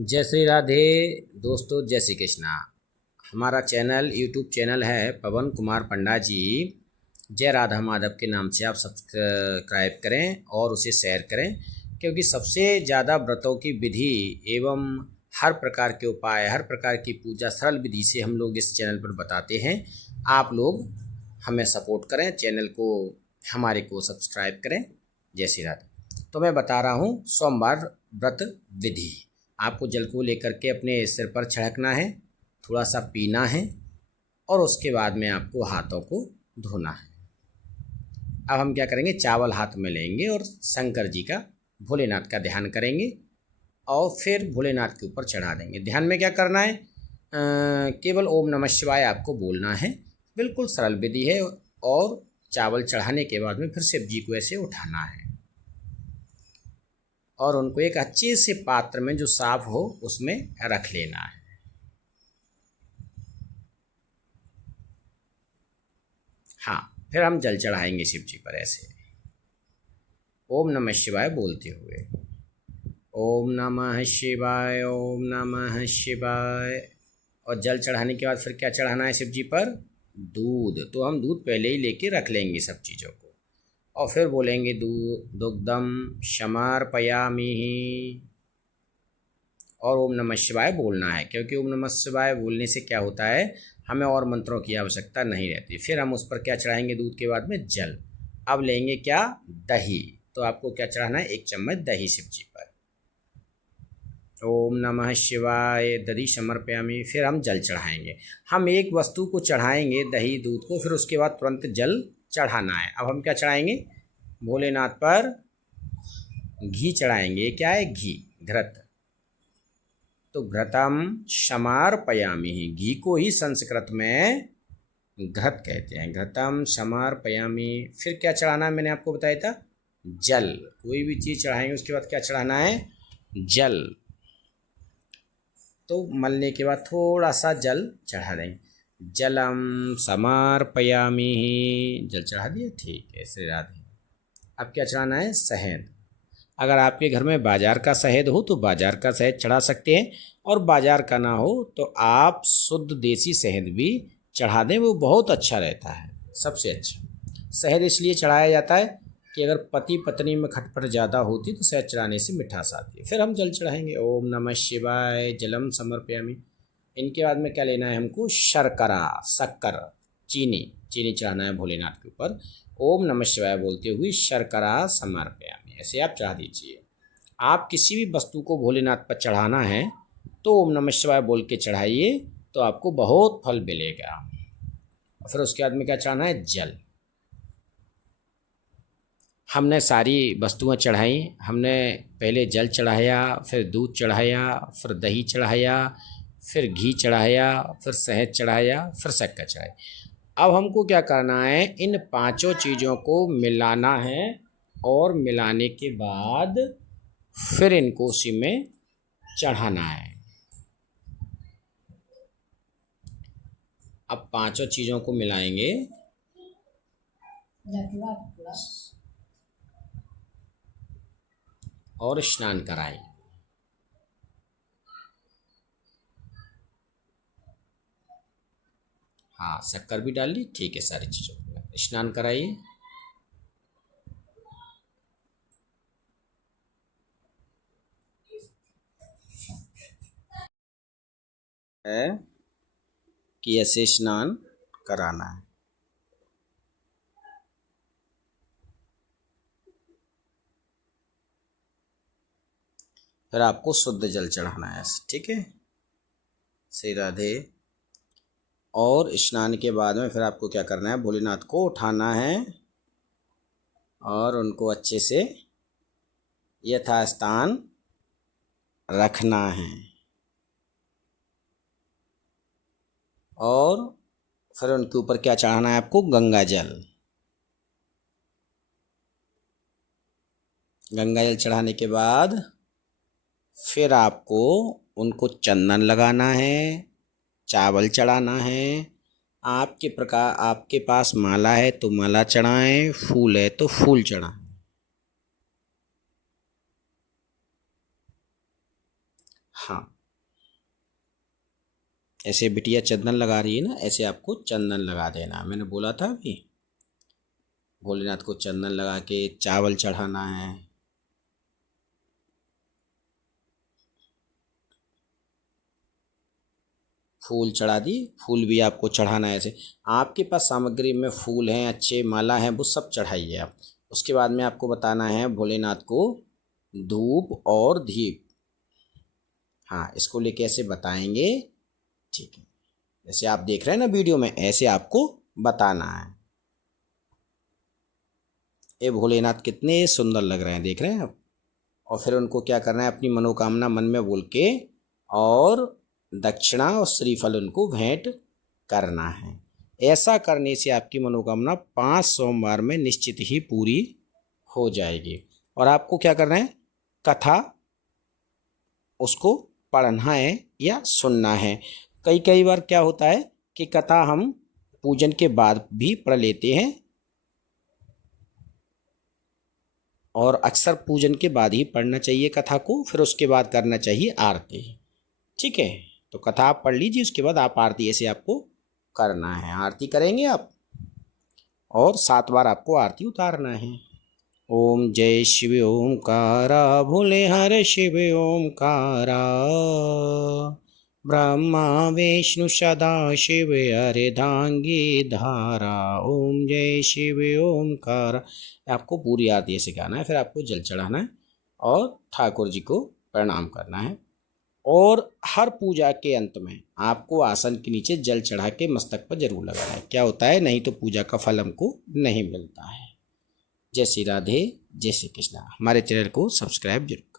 जय श्री राधे। दोस्तों, जय श्री कृष्णा। हमारा चैनल यूट्यूब चैनल है पवन कुमार पंडा जी जय राधा माधव के नाम से आप सब्सक्राइब करें और उसे शेयर करें, क्योंकि सबसे ज़्यादा व्रतों की विधि एवं हर प्रकार के उपाय, हर प्रकार की पूजा सरल विधि से हम लोग इस चैनल पर बताते हैं। आप लोग हमें सपोर्ट करें, चैनल को हमारे को सब्सक्राइब करें। जय श्री राधे। तो मैं बता रहा हूँ सोमवार व्रत विधि। आपको जल को लेकर के अपने सिर पर छिड़कना है, थोड़ा सा पीना है और उसके बाद में आपको हाथों को धोना है। अब हम क्या करेंगे, चावल हाथ में लेंगे और शंकर जी का, भोलेनाथ का ध्यान करेंगे और फिर भोलेनाथ के ऊपर चढ़ा देंगे। ध्यान में क्या करना है, केवल ओम नमः शिवाय आपको बोलना है। बिल्कुल सरल विधि है। और चावल चढ़ाने के बाद में फिर शिव जी को ऐसे उठाना है और उनको एक अच्छे से पात्र में जो साफ हो उसमें रख लेना है। हाँ, फिर हम जल चढ़ाएंगे शिव जी पर ऐसे ओम नमः शिवाय बोलते हुए। ओम नमः शिवाय, ओम नमः शिवाय। और जल चढ़ाने के बाद फिर क्या चढ़ाना है शिव जी पर, दूध। तो हम दूध पहले ही लेके रख लेंगे सब चीज़ों को और फिर बोलेंगे दुग्धम क्षमार्पयामि। और ओम नमः शिवाय बोलना है, क्योंकि ओम नमः शिवाय बोलने से क्या होता है, हमें और मंत्रों की आवश्यकता नहीं रहती। फिर हम उस पर क्या चढ़ाएंगे, दूध के बाद में जल। अब लेंगे क्या, दही। तो आपको क्या चढ़ाना है, 1 चम्मच दही शिव जी पर। ओम नमः शिवाय दधि समर्पयामि। फिर हम जल चढ़ाएंगे। हम एक वस्तु को चढ़ाएंगे, दही दूध को, फिर उसके बाद तुरंत जल चढ़ाना है। अब हम क्या चढ़ाएंगे, भोलेनाथ पर घी चढ़ाएंगे। क्या है, घी, घृत। तो घृतम क्षमार्पयामि, घी को ही संस्कृत में घृत कहते हैं। घृतम क्षमार्पयामि। फिर क्या चढ़ाना है, मैंने आपको बताया था, जल। कोई भी चीज़ चढ़ाएंगे उसके बाद क्या चढ़ाना है, जल। तो मलने के बाद थोड़ा सा जल चढ़ा देंगे। जलम समर्पयामि, जल चढ़ा दिए, ठीक है, श्री राधे। अब क्या चढ़ाना है, शहद। अगर आपके घर में बाजार का शहद हो तो बाजार का शहद चढ़ा सकते हैं, और बाजार का ना हो तो आप शुद्ध देसी शहद भी चढ़ा दें, वो बहुत अच्छा रहता है, सबसे अच्छा। शहद इसलिए चढ़ाया जाता है कि अगर पति पत्नी में खटपट ज़्यादा होती तो शहद चढ़ाने से मिठास आती है। फिर हम जल चढ़ाएंगे। ओम नमः शिवाय जलम समर्पयामि। इनके बाद में क्या लेना है हमको, शर्करा, शक्कर, चीनी। चीनी चढ़ाना है भोलेनाथ के ऊपर। ओम नमः शिवाय बोलते हुए शर्करा समर्पयामि, ऐसे आप चढ़ा दीजिए। आप किसी भी वस्तु को भोलेनाथ पर चढ़ाना है तो ओम नमः शिवाय बोल के चढ़ाइए, तो आपको बहुत फल मिलेगा। फिर उसके बाद में क्या चढ़ाना है, जल। हमने सारी वस्तुएं चढ़ाई। हमने पहले जल चढ़ाया, फिर दूध चढ़ाया, फिर दही चढ़ाया, फिर घी चढ़ाया, फिर शहद चढ़ाया, फिर शक्कर चढ़ाई। अब हमको क्या करना है, इन 5 चीज़ों को मिलाना है और मिलाने के बाद फिर इनको उसी में चढ़ाना है। अब 5 चीज़ों को मिलाएंगे और स्नान कराएंगे। हाँ, शक्कर भी डाल ली, ठीक है, सारी चीज़ों को स्नान कराइए। है कि ऐसे स्नान कराना है। फिर आपको शुद्ध जल चढ़ाना है, ठीक है, श्री राधे। और स्नान के बाद में फिर आपको क्या करना है, भोलेनाथ को उठाना है और उनको अच्छे से यथास्थान रखना है। और फिर उनके ऊपर क्या चढ़ाना है आपको, गंगा जल। गंगा जल चढ़ाने के बाद फिर आपको उनको चंदन लगाना है, चावल चढ़ाना है। आपके पास माला है तो माला चढ़ाएं, फूल है तो फूल चढ़ाएं। हाँ, ऐसे बिटिया चंदन लगा रही है ना, ऐसे आपको चंदन लगा देना। मैंने बोला था अभी, भोलेनाथ को चंदन लगा के चावल चढ़ाना है। फूल चढ़ा दी, फूल भी आपको चढ़ाना है। ऐसे आपके पास सामग्री में फूल हैं, अच्छे माला हैं, वो सब चढ़ाइए आप। उसके बाद में आपको बताना है भोलेनाथ को धूप और दीप। हाँ, इसको लेके ऐसे बताएंगे, ठीक है। जैसे आप देख रहे हैं ना वीडियो में, ऐसे आपको बताना है। ये भोलेनाथ कितने सुंदर लग रहे हैं, देख रहे हैं आप। और फिर उनको क्या करना है, अपनी मनोकामना मन में बोल के और दक्षिणा और श्रीफल उनको भेंट करना है। ऐसा करने से आपकी मनोकामना 5 सोमवार में निश्चित ही पूरी हो जाएगी। और आपको क्या करना है, कथा उसको पढ़ना है या सुनना है। कई कई बार क्या होता है कि कथा हम पूजन के बाद भी पढ़ लेते हैं, और अक्सर पूजन के बाद ही पढ़ना चाहिए कथा को, फिर उसके बाद करना चाहिए आरती। ठीक है, तो कथा आप पढ़ लीजिए, उसके बाद आप आरती ऐसे आपको करना है। आरती करेंगे आप, और 7 बार आपको आरती उतारना है। ओम जय शिव ओमकारा, भोले हर शिव ओमकारा, ब्रह्मा विष्णु सदा शिव अर्धांगी धारा। ओम जय शिव ओमकारा। आपको पूरी आरती ऐसे गाना है, फिर आपको जल चढ़ाना है और ठाकुर जी को प्रणाम करना है। और हर पूजा के अंत में आपको आसन के नीचे जल चढ़ा के मस्तक पर जरूर लगाना है। क्या होता है, नहीं तो पूजा का फल हमको नहीं मिलता है। जय श्री राधे, जय श्री कृष्णा। हमारे चैनल को सब्सक्राइब जरूर।